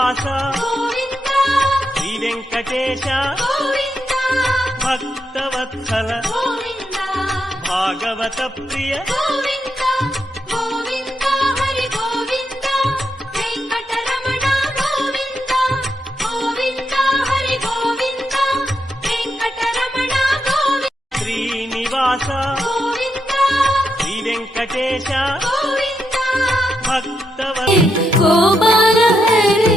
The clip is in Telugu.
గోవింద శ్రీ వెంకటేశ గోవింద భక్తవత్సల గోవింద భాగవత ప్రియ గోవింద గోవింద హరి గోవింద వెంకటరమణ గోవింద గోవింద హరి గోవింద వెంకటరమణ గోవింద శ్రీనివాస గోవింద శ్రీ వెంకటేశ గోవింద భక్తవత్సల గోపాల హరి